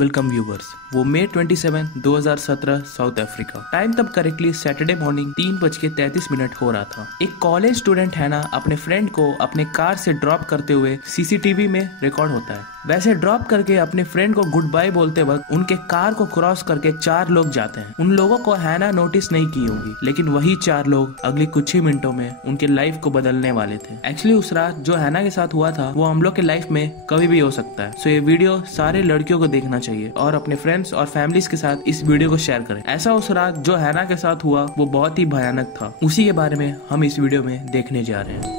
Welcome viewers. वो मई 27, 2017 south Africa. Time तब correctly Saturday morning 3:33 हो रहा था। एक कॉलेज स्टूडेंट है ना अपने फ्रेंड को अपने कार से ड्रॉप करते हुए सीसीटीवी में रिकॉर्ड होता है। वैसे ड्रॉप करके अपने फ्रेंड को गुड बाय बोलते वक्त उनके कार को क्रॉस करके 4 लोग जाते हैं। उन लोगों को हैना नोटिस नहीं की होगी, लेकिन वही 4 लोग अगले कुछ ही मिनटों में उनके लाइफ को बदलने वाले थे। एक्चुअली उस रात जो हैना के साथ हुआ था वो हम लोग के लाइफ में कभी भी हो सकता है। सो ये वीडियो सारे लड़कियों को देखना चाहिए और अपने फ्रेंड्स और फैमिलीज के साथ इस वीडियो को शेयर करें। ऐसा उस रात जो हैना के साथ हुआ वो बहुत ही भयानक था। उसी के बारे में हम इस वीडियो में देखने जा रहे हैं।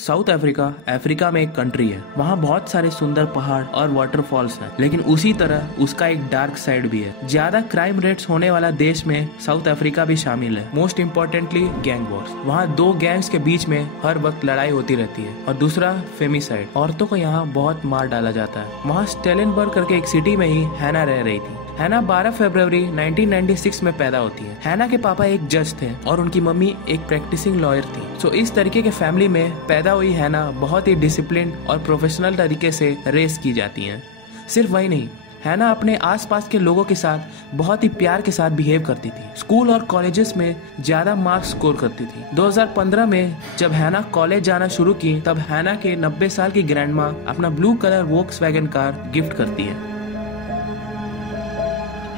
साउथ अफ्रीका में एक कंट्री है। वहाँ बहुत सारे सुंदर पहाड़ और वाटरफॉल्स हैं, लेकिन उसी तरह उसका एक डार्क साइड भी है। ज्यादा क्राइम रेट्स होने वाला देश में साउथ अफ्रीका भी शामिल है। Most importantly gang Wars. वहाँ 2 गैंग्स के बीच में हर वक्त लड़ाई होती रहती है। और दूसरा फेमिसाइड, औरतों को यहाँ बहुत मार डाला जाता है। वहाँ स्टेलेनबर्ग करके एक सिटी में ही हैना रह रही थी। हैना 12 फरवरी 1996 में पैदा होती है। हैना के पापा एक जज थे और उनकी मम्मी एक प्रैक्टिसिंग लॉयर थी। सो इस तरीके के फैमिली में पैदा हुई हैना बहुत ही डिसिप्लिन और प्रोफेशनल तरीके से रेस की जाती हैं। सिर्फ वही नहीं, हैना अपने आसपास के लोगों के साथ बहुत ही प्यार के साथ बिहेव करती थी। स्कूल और कॉलेजेस में ज्यादा मार्क्स स्कोर करती थी। 2015 में जब हैना कॉलेज जाना शुरू की तब हैना के 90 साल की ग्रैंडमा अपना blue colour Volkswagen car gift करती है।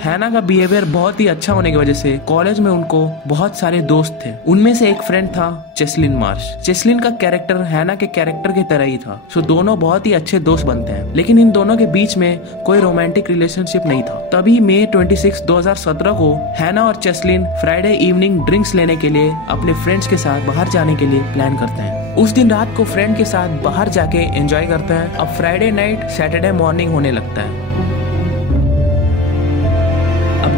हैना का बिहेवियर बहुत ही अच्छा होने की वजह से कॉलेज में उनको बहुत सारे दोस्त थे। उनमें से एक फ्रेंड था चेस्लिन मार्श। चेस्लिन का कैरेक्टर हैना के कैरेक्टर की तरह ही था। सो दोनों बहुत ही अच्छे दोस्त बनते हैं, लेकिन इन दोनों के बीच में कोई रोमांटिक रिलेशनशिप नहीं था। तभी मई 26, 2017 को हैना और चेस्लिन फ्राइडे इवनिंग ड्रिंक्स लेने के लिए अपने फ्रेंड्स के साथ बाहर जाने के लिए प्लान करते हैं। उस दिन रात को फ्रेंड के साथ बाहर जाके एंजॉय करते हैं। अब फ्राइडे नाइट सैटरडे मॉर्निंग होने लगता है।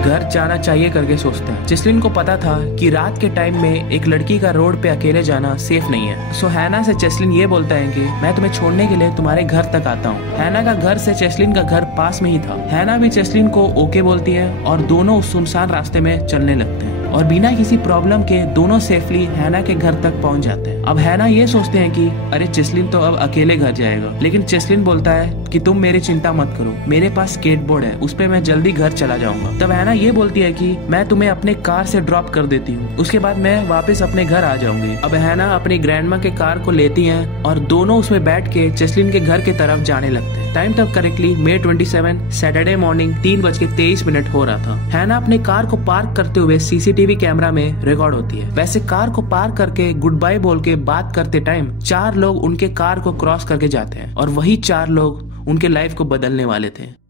घर जाना चाहिए करके सोचते हैं। चेस्लिन को पता था कि रात के टाइम में एक लड़की का रोड पे अकेले जाना सेफ नहीं है। सो हैना से चेस्लिन ये बोलता है कि मैं तुम्हें छोड़ने के लिए तुम्हारे घर तक आता हूँ। हैना का घर से चेस्लिन का घर पास में ही था। हैना भी चेस्लिन को ओके बोलती है और दोनों उस सुनसान रास्ते में चलने लगते हैं और बिना किसी प्रॉब्लम के दोनों सेफली हैना के घर तक पहुंच जाते हैं। अब हैना ये सोचते हैं कि अरे चेस्लिन तो अब अकेले घर जाएगा, लेकिन चेस्लिन बोलता है कि तुम मेरी चिंता मत करो, मेरे पास स्केटबोर्ड है, उस पे मैं जल्दी घर चला जाऊंगा। तब हैना ये बोलती है कि मैं तुम्हें अपने कार से ड्रॉप कर देती हूँ, उसके बाद मैं वापस अपने घर आ जाऊंगी। अब हैना अपनी ग्रैंडमा के कार को लेती है और दोनों उसमें बैठ के चेस्लिन के घर की तरफ जाने लगते हैं। टाइम तब करेक्टली मई 27 सैटरडे मॉर्निंग 3:23 हो रहा था। हैना अपने कार को पार्क करते हुए सीसीटीवी कैमरा में रिकॉर्ड होती है। वैसे कार को पार्क करके गुड बाय बोल के बात करते टाइम 4 लोग उनके कार को क्रॉस करके जाते हैं और वही 4 लोग उनके लाइफ को बदलने वाले थे।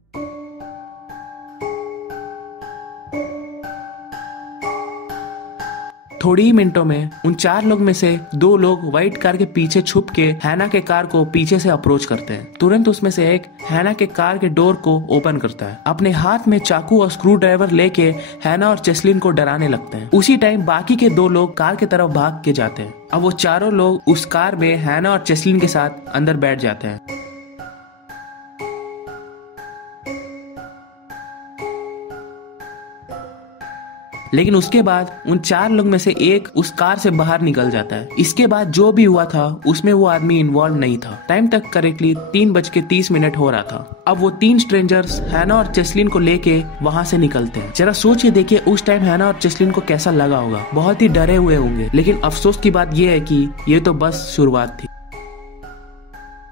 थोड़ी ही मिनटों में उन 4 लोग में से 2 लोग व्हाइट कार के पीछे छुप के हैना के कार को पीछे से अप्रोच करते हैं। तुरंत उसमें से एक हैना के कार के डोर को ओपन करता है। अपने हाथ में चाकू और स्क्रू ड्राइवर लेके हैना और चेस्लिन को डराने लगते हैं। उसी टाइम बाकी के 2 लोग कार की तरफ भाग के जाते हैं। अब वो चारों लोग उस कार में हैना और चेस्लिन के साथ अंदर बैठ जाते हैं। लेकिन उसके बाद उन 4 लोग में से एक उस कार से बाहर निकल जाता है। इसके बाद जो भी हुआ था उसमें वो आदमी इन्वॉल्व नहीं था। टाइम तक करेक्टली 3:30 हो रहा था। अब वो 3 स्ट्रेंजर्स हैना और चेस्लिन को लेके वहाँ से निकलते हैं। जरा सोच के देखिए उस टाइम हैना और चेस्लिन को कैसा लगा होगा। बहुत ही डरे हुए होंगे, लेकिन अफसोस की बात ये है कि ये तो बस शुरुआत थी।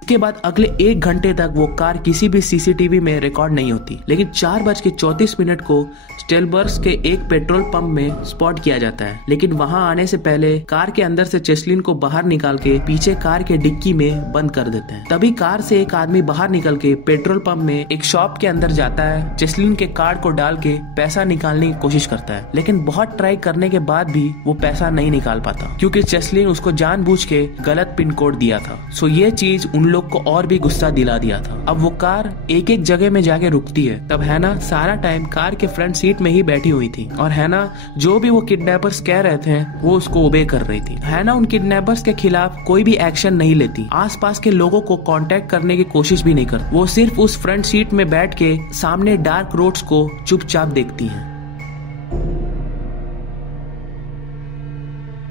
के बाद अगले 1 घंटे तक वो कार किसी भी सीसीटीवी में रिकॉर्ड नहीं होती, लेकिन 4:34 को स्टेलबर्ग्स के एक पेट्रोल पंप में स्पॉट किया जाता है। लेकिन वहां आने से पहले कार के अंदर से चेस्लिन को बाहर निकाल के पीछे कार के डिक्की में बंद कर देते हैं। तभी कार से एक आदमी बाहर निकल के पेट्रोल पंप में एक शॉप के अंदर जाता है, चेस्लिन के कार्ड को डाल के पैसा निकालने की कोशिश करता है, लेकिन बहुत ट्राई करने के बाद भी वो पैसा नहीं निकाल पाता क्योंकि चेस्लिन उसको जानबूझ के गलत पिन कोड दिया था। सो ये चीज उन लोग को और भी गुस्सा दिला दिया था। अब वो कार एक एक जगह में जाके रुकती है। तब हैना सारा टाइम कार के फ्रंट सीट में ही बैठी हुई थी और हैना जो भी वो किडनैपर्स कह रहे थे वो उसको ओबे कर रही थी। हैना उन किडनैपर्स के खिलाफ कोई भी एक्शन नहीं लेती, आसपास के लोगों को कांटेक्ट करने की कोशिश भी नहीं करती। वो सिर्फ उस फ्रंट सीट में बैठ के सामने डार्क रोड्स को चुपचाप देखती है।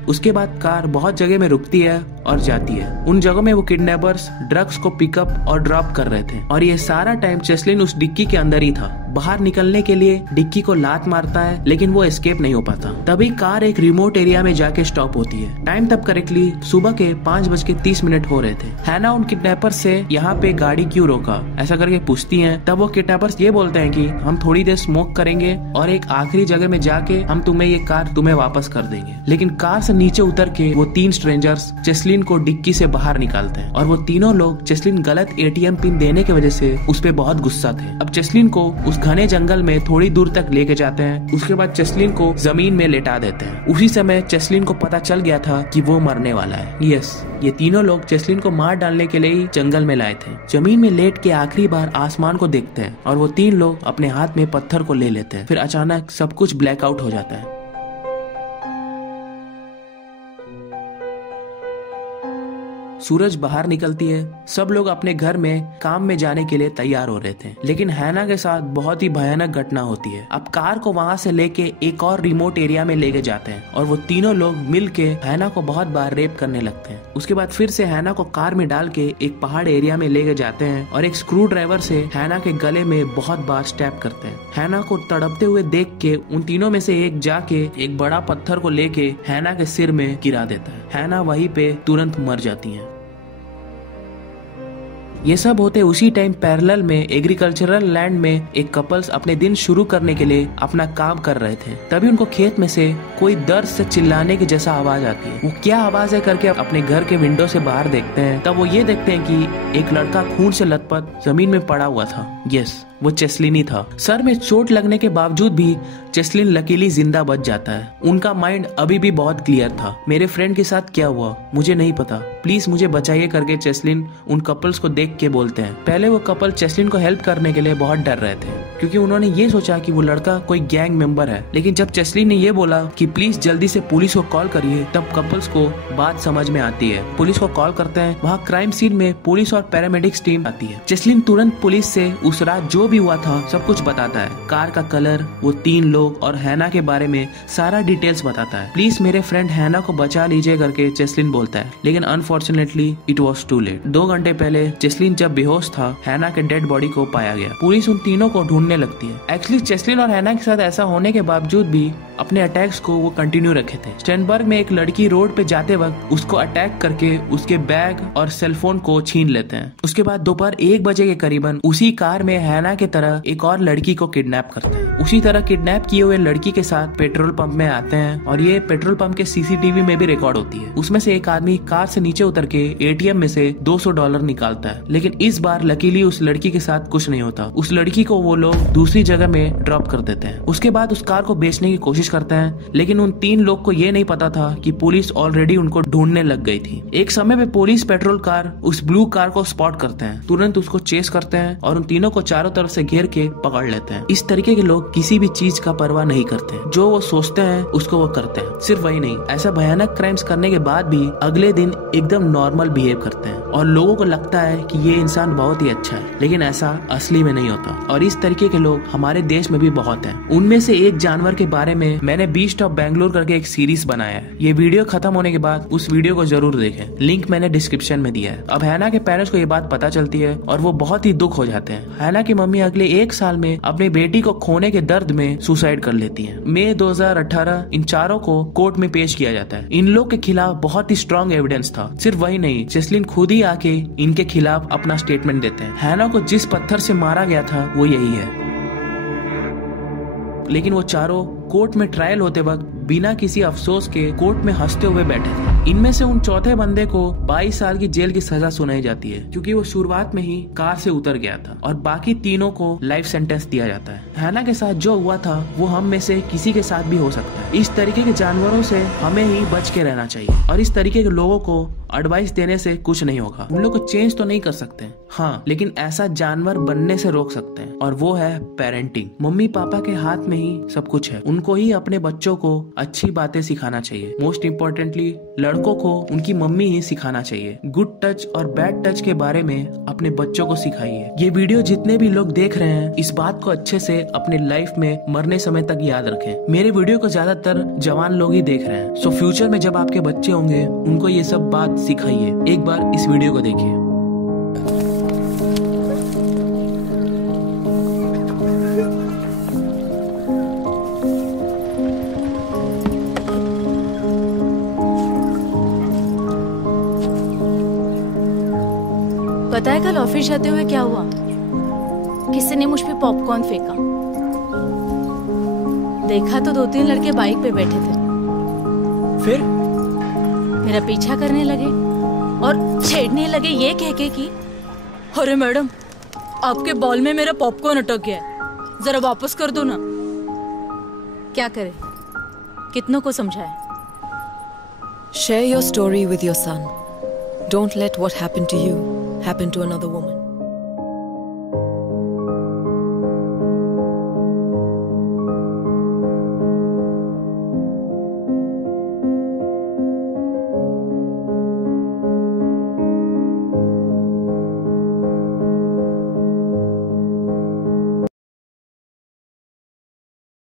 उसके बाद कार बहुत जगह में रुकती है और जाती है। उन जगहों में वो किडनैपर्स ड्रग्स को पिकअप और ड्रॉप कर रहे थे और ये सारा टाइम चेस्लिन उस डिक्की के अंदर ही था। बाहर निकलने के लिए डिक्की को लात मारता है लेकिन वो एस्केप नहीं हो पाता। तभी कार एक रिमोट एरिया में जाके स्टॉप होती है। टाइम तब करेक्टली सुबह के 5:30 हो रहे थे। हैना उन किडनैपर्स से यहाँ पे गाड़ी क्यों रोका ऐसा करके पूछती है। तब वो किडनैपर्स ये बोलते हैं कि हम थोड़ी देर स्मोक करेंगे और एक आखिरी जगह में जाके हम तुम्हें ये कार तुम्हें वापस कर देंगे। लेकिन कार से नीचे उतर के वो 3 स्ट्रेंजर्स चेस्लिन को डिक्की से बाहर निकालते हैं और वो तीनों लोग चेस्लिन गलत एटीएम पिन देने की वजह से उस पे बहुत गुस्सा थे। अब चेस्लिन को उस घने जंगल में थोड़ी दूर तक लेके जाते हैं। उसके बाद चेस्लिन को जमीन में लेटा देते हैं। उसी समय चेस्लिन को पता चल गया था कि वो मरने वाला है। यस, ये तीनों लोग चेस्लिन को मार डालने के लिए ही जंगल में लाए थे। जमीन में लेट के आखिरी बार आसमान को देखते हैं और वो 3 लोग अपने हाथ में पत्थर को ले लेते हैं। फिर अचानक सब कुछ ब्लैकआउट हो जाता है। सूरज बाहर निकलती है। सब लोग अपने घर में काम में जाने के लिए तैयार हो रहे थे, लेकिन हैना के साथ बहुत ही भयानक घटना होती है। अब कार को वहां से लेके एक और रिमोट एरिया में लेके जाते हैं और वो तीनों लोग मिलके हैना को बहुत बार रेप करने लगते हैं। उसके बाद फिर से हैना को कार में डाल के एक पहाड़ एरिया में लेके जाते हैं और एक स्क्रू ड्राइवर से हैना के गले में बहुत बार स्टैप करते हैं। हैना को तड़पते हुए देख के उन तीनों में से एक जाके एक बड़ा पत्थर को लेके हैना के सिर में गिरा देता है। हैना वहीं पे तुरंत मर जाती है। ये सब होते उसी टाइम पैरेलल में एग्रीकल्चरल लैंड में एक कपल्स अपने दिन शुरू करने के लिए अपना काम कर रहे थे। तभी उनको खेत में से कोई दर्द से चिल्लाने की जैसा आवाज आती है। वो क्या आवाज है करके अपने घर के विंडो से बाहर देखते हैं। तब वो ये देखते हैं कि एक लड़का खून से लथपथ जमीन में पड़ा हुआ था। यस, वो चेस्लिन ही था। सर में चोट लगने के बावजूद भी चेस्लिन लकीली जिंदा बच जाता है। उनका माइंड अभी भी बहुत क्लियर था। मेरे फ्रेंड के साथ क्या हुआ मुझे नहीं पता, प्लीज मुझे बचाइए करके चेस्लिन उन कपल्स को देख के बोलते हैं। पहले वो कपल चेस्लिन को हेल्प करने के लिए बहुत डर रहे थे क्योंकि उन्होंने ये सोचा कि वो लड़का कोई गैंग मेंबर है। लेकिन जब चेस्लिन ने ये बोला कि प्लीज जल्दी से पुलिस को कॉल करिए, तब कपल्स को बात समझ में आती है। पुलिस को कॉल करते हैं। वहाँ क्राइम सीन में पुलिस और पैरामेडिक्स टीम आती है। चेस्लिन तुरंत पुलिस से उस रात जो भी हुआ था सब कुछ बताता है। कार का कलर, वो 3 लोग और हैना के बारे में सारा डिटेल्स बताता है। प्लीज मेरे फ्रेंड हैना को बचा लीजिए करके चेस्लिन बोलता है। लेकिन unfortunately it was too late. 2 घंटे पहले चेस्लिन जब बेहोश था, हैना के डेड बॉडी को पाया गया। पुलिस उन तीनों को ढूंढने लगती है। एक्चुअली चेस्लिन और हैना के साथ ऐसा होने के बावजूद भी अपने अटैक्स को वो कंटिन्यू रखे थे। स्टेनबर्ग में एक लड़की रोड पे जाते वक्त उसको अटैक करके उसके बैग और सेलफोन को छीन लेते हैं। उसके बाद दोपहर 1 बजे के करीबन उसी कार में हैना की तरह एक और लड़की को किडनैप करते हैं। उसी तरह किडनैप किए हुए लड़की के साथ पेट्रोल पंप में आते हैं और ये पेट्रोल पंप के सीसीटीवी में भी रिकॉर्ड होती है। उसमें से एक आदमी कार से नीचे उतर के एटीएम में से $200 निकालता है। लेकिन इस बार लकीली उस लड़की के साथ कुछ नहीं होता। उस लड़की को वो लोग दूसरी जगह में ड्रॉप कर देते हैं। उसके बाद उस कार को बेचने की कोशिश करते हैं, लेकिन उन 3 लोग को ये नहीं पता था कि पुलिस ऑलरेडी उनको ढूंढने लग गई थी। एक समय पे पुलिस पेट्रोल कार उस ब्लू कार को स्पॉट करते हैं, तुरंत उसको चेस करते हैं और उन तीनों को चारों तरफ से घेर के पकड़ लेते हैं। इस तरीके के लोग किसी भी चीज का परवाह नहीं करते, जो वो सोचते हैं उसको वो करते हैं। सिर्फ वही नहीं, ऐसा भयानक क्राइम्स करने के बाद भी अगले दिन एकदम नॉर्मल बिहेव करते हैं और लोगों को लगता है कि कि ये इंसान बहुत ही अच्छा है, लेकिन ऐसा असली में नहीं होता और इस तरीके के लोग हमारे देश में भी बहुत हैं। उनमें से एक जानवर के बारे में मैंने बीस्ट ऑफ बैंगलोर करके एक सीरीज बनाया है। ये वीडियो खत्म होने के बाद उस वीडियो को जरूर देखें, लिंक मैंने डिस्क्रिप्शन में दिया है। अब हैना के पेरेंट्स को ये बात पता चलती है और वो बहुत ही दुख हो जाते हैं। हैना की मम्मी अगले 1 साल में अपनी बेटी को खोने के दर्द में सुसाइड कर लेती है। मई 2018 इन चारों को कोर्ट में पेश किया जाता है। इन लोग के खिलाफ बहुत ही स्ट्रॉन्ग एविडेंस था। सिर्फ वही नहीं, जसलीन खुद ही आके इनके खिलाफ अपना स्टेटमेंट देते हैं। हैना को जिस पत्थर से मारा गया था वो यही है। लेकिन वो चारों कोर्ट में ट्रायल होते वक्त बिना किसी अफसोस के कोर्ट में हंसते हुए बैठे थे। इनमें से उन चौथे बंदे को 22 साल की जेल की सजा सुनाई जाती है, क्योंकि वो शुरुआत में ही कार से उतर गया था, और बाकी तीनों को लाइफ सेंटेंस दिया जाता है। हैना के साथ जो हुआ था वो हम में से किसी के साथ भी हो सकता है। इस तरीके के जानवरों से हमें ही बच के रहना चाहिए, और इस तरीके के लोगों को एडवाइस देने से कुछ नहीं होगा। उन लोग को चेंज तो नहीं कर सकते, हाँ, लेकिन ऐसा जानवर बनने से रोक सकते हैं, और वो है पेरेंटिंग। मम्मी पापा के हाथ में ही सब कुछ है। उनको ही अपने बच्चों को अच्छी बातें सिखाना चाहिए। मोस्ट इम्पोर्टेंटली लड़कों को उनकी मम्मी ही सिखाना चाहिए। गुड टच और बैड टच के बारे में अपने बच्चों को सिखाइए। ये वीडियो जितने भी लोग देख रहे हैं, इस बात को अच्छे से अपने लाइफ में मरने समय तक याद रखें। मेरे वीडियो को ज्यादातर जवान लोग ही देख रहे हैं, सो फ्यूचर में जब आपके बच्चे होंगे उनको ये सब बात सिखाइए। एक बार इस वीडियो को देखिए। पता है कल ऑफिस जाते हुए क्या हुआ? किसी ने मुझ पे पॉपकॉर्न फेंका। देखा तो 2-3 लड़के बाइक पे बैठे थे। फिर मेरा पीछा करने लगे और छेड़ने लगे ये कह के कि अरे मैडम, आपके बॉल में मेरा पॉपकॉर्न अटक गया है, जरा वापस कर दो ना। क्या करे, कितनों को समझाए? Share your story with your son. Don't let what happened to you happen to another woman.